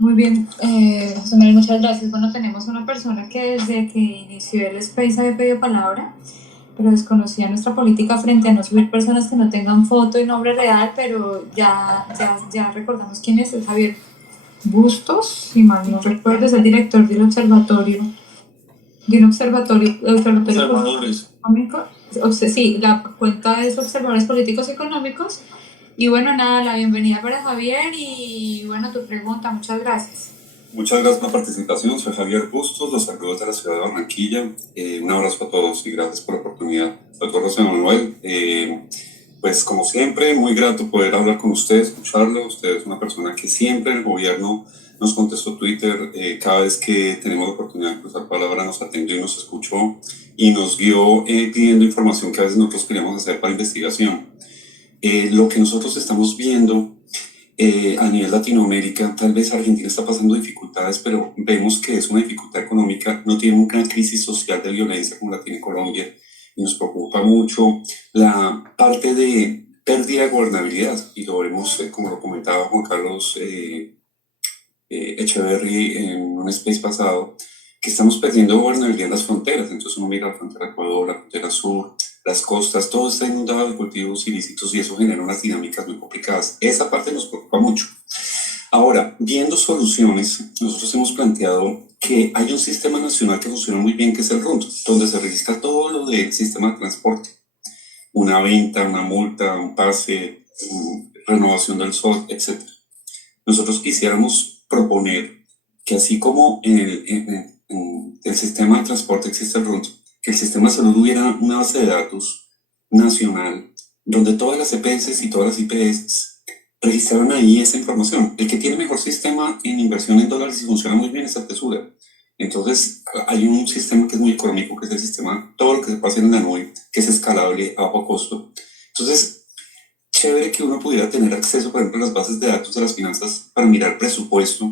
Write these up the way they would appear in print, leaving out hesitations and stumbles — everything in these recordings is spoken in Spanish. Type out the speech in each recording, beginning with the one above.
Muy bien, José Manuel, muchas gracias. Bueno, tenemos una persona que desde que inició el Space había pedido palabra, pero desconocía nuestra política frente a no subir personas que no tengan foto y nombre real, pero ya recordamos quién es Javier Bustos, si mal no recuerdo, es el director del observatorio, el observatorio económico. Sí, la cuenta es Observadores Políticos y Económicos. Y bueno, nada, la bienvenida para Javier y bueno, tu pregunta, muchas gracias. Muchas gracias por la participación. Soy Javier Bustos, los saludos de la ciudad de Barranquilla. Un abrazo a todos y gracias por la oportunidad. Doctor José Manuel, pues como siempre, muy grato poder hablar con usted, escucharlo. Usted es una persona que siempre en el gobierno nos contestó Twitter, cada vez que tenemos la oportunidad de cruzar palabra nos atendió y nos escuchó y nos guió pidiendo información que a veces nosotros queríamos hacer para investigación. Lo que nosotros estamos viendo a nivel Latinoamérica, tal vez Argentina está pasando dificultades, pero vemos que es una dificultad económica, no tiene una crisis social de violencia como la tiene Colombia, y nos preocupa mucho la parte de pérdida de gobernabilidad, y lo vemos, como lo comentaba Juan Carlos Echeverry en un space pasado, que estamos perdiendo gobernabilidad en las fronteras. Entonces uno mira la frontera de Ecuador, la frontera sur, las costas, todo está inundado de cultivos ilícitos y eso genera unas dinámicas muy complicadas. Esa parte nos preocupa mucho. Ahora, viendo soluciones, nosotros hemos planteado que hay un sistema nacional que funciona muy bien, que es el RUNT, donde se registra todo lo del sistema de transporte. Una venta, una multa, un pase, renovación del SOT, etc. Nosotros quisiéramos proponer que así como en el sistema de transporte existe el RUNT, que el sistema de salud hubiera una base de datos nacional donde todas las EPS y todas las IPS registraran ahí esa información. El que tiene mejor sistema en inversión en dólares y funciona muy bien es Atesura. Entonces hay un sistema que es muy económico, que es el sistema, todo lo que se puede hacer en la nube, que es escalable a bajo costo. Entonces, chévere que uno pudiera tener acceso, por ejemplo, a las bases de datos de las finanzas para mirar presupuesto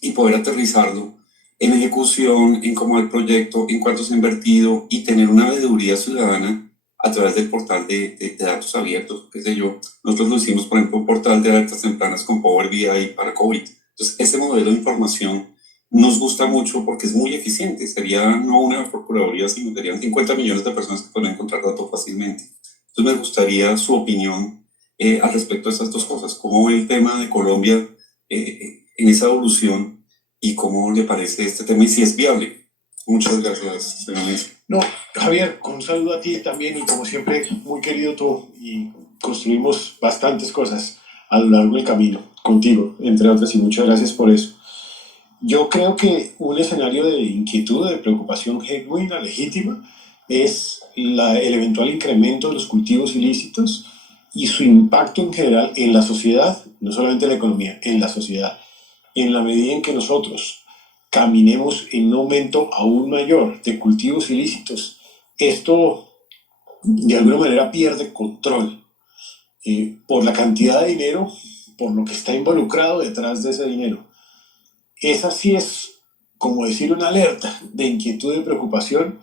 y poder aterrizarlo en ejecución, en cómo va el proyecto, en cuánto se ha invertido y tener una veeduría ciudadana a través del portal de datos abiertos, qué sé yo. Nosotros lo hicimos, por ejemplo, un portal de alertas tempranas con Power BI para COVID. Entonces, ese modelo de información nos gusta mucho porque es muy eficiente. Sería no una procuraduría, sino serían 50 millones de personas que pueden encontrar datos fácilmente. Entonces, me gustaría su opinión al respecto de estas dos cosas. ¿Cómo ve el tema de Colombia en esa evolución y cómo le parece este tema y si es viable? Muchas gracias, señor ministro. No, Javier, un saludo a ti también y como siempre, muy querido tú y construimos bastantes cosas a lo largo del camino contigo, entre otras, y muchas gracias por eso. Yo creo que un escenario de inquietud, de preocupación genuina, legítima, es el eventual incremento de los cultivos ilícitos y su impacto en general en la sociedad, no solamente en la economía, en la sociedad. En la medida en que nosotros caminemos en un aumento aún mayor de cultivos ilícitos, esto de alguna manera pierde control por la cantidad de dinero, por lo que está involucrado detrás de ese dinero. Esa sí es, como decir, una alerta de inquietud y preocupación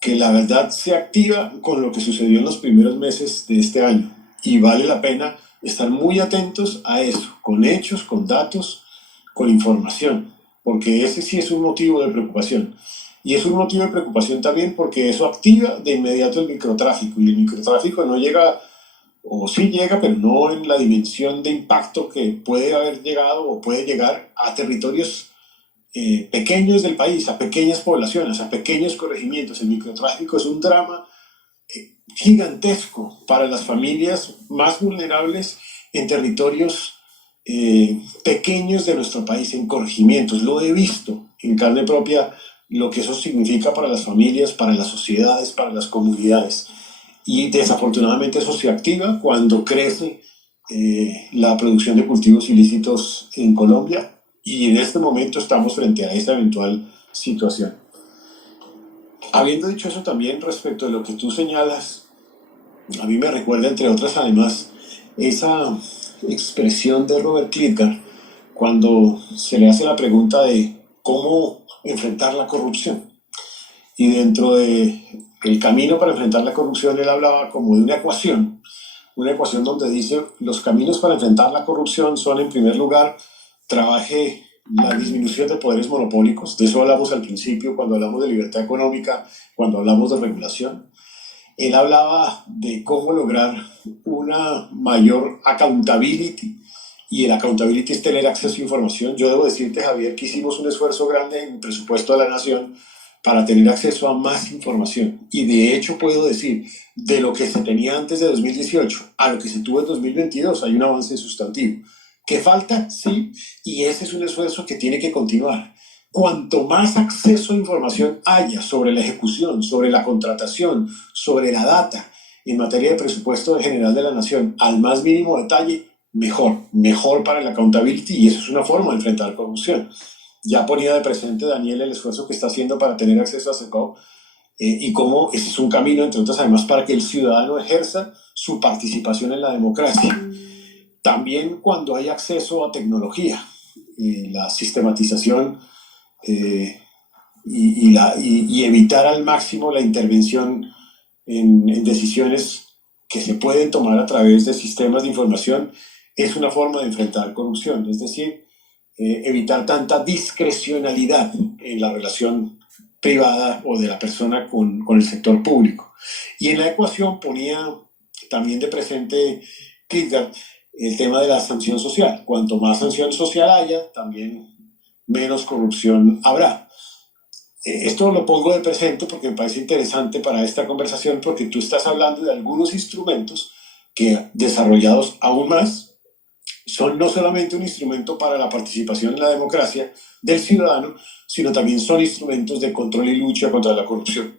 que la verdad se activa con lo que sucedió en los primeros meses de este año. Y vale la pena estar muy atentos a eso, con hechos, con datos, con información, porque ese sí es un motivo de preocupación. Y es un motivo de preocupación también porque eso activa de inmediato el microtráfico, y el microtráfico no llega, o sí llega, pero no en la dimensión de impacto que puede haber llegado o puede llegar a territorios pequeños del país, a pequeñas poblaciones, a pequeños corregimientos. El microtráfico es un drama gigantesco para las familias más vulnerables en territorios pequeños de nuestro país, en corregimientos. Lo he visto en carne propia, lo que eso significa para las familias, para las sociedades, para las comunidades. Y desafortunadamente eso se activa cuando crece la producción de cultivos ilícitos en Colombia, y en este momento estamos frente a esa eventual situación. Habiendo dicho eso, también respecto de lo que tú señalas, a mí me recuerda, entre otras, además, esa expresión de Robert Klitgar cuando se le hace la pregunta de cómo enfrentar la corrupción. Y dentro del camino para enfrentar la corrupción, él hablaba como de una ecuación donde dice: los caminos para enfrentar la corrupción son, en primer lugar, trabaje la disminución de poderes monopólicos. De eso hablamos al principio cuando hablamos de libertad económica, cuando hablamos de regulación. Él hablaba de cómo lograr una mayor accountability, y el accountability es tener acceso a información. Yo debo decirte, Javier, que hicimos un esfuerzo grande en el presupuesto de la Nación para tener acceso a más información. Y de hecho puedo decir, de lo que se tenía antes de 2018 a lo que se tuvo en 2022, hay un avance sustantivo. ¿Qué falta? Sí, y ese es un esfuerzo que tiene que continuar. Cuanto más acceso a información haya sobre la ejecución, sobre la contratación, sobre la data en materia de presupuesto general de la Nación, al más mínimo detalle, mejor para el accountability, y eso es una forma de enfrentar corrupción. Ya ponía de presente Daniel el esfuerzo que está haciendo para tener acceso a SECO, y cómo ese es un camino, entre otras, además, para que el ciudadano ejerza su participación en la democracia. También cuando hay acceso a tecnología, la sistematización, y evitar al máximo la intervención en decisiones que se pueden tomar a través de sistemas de información, es una forma de enfrentar corrupción. Es decir, evitar tanta discrecionalidad en la relación privada o de la persona con el sector público. Y en la ecuación ponía también de presente Kierkegaard el tema de la sanción social. Cuanto más sanción social haya, también menos corrupción habrá. Esto lo pongo de presente porque me parece interesante para esta conversación, porque tú estás hablando de algunos instrumentos que, desarrollados aún más, son no solamente un instrumento para la participación en la democracia del ciudadano, sino también son instrumentos de control y lucha contra la corrupción.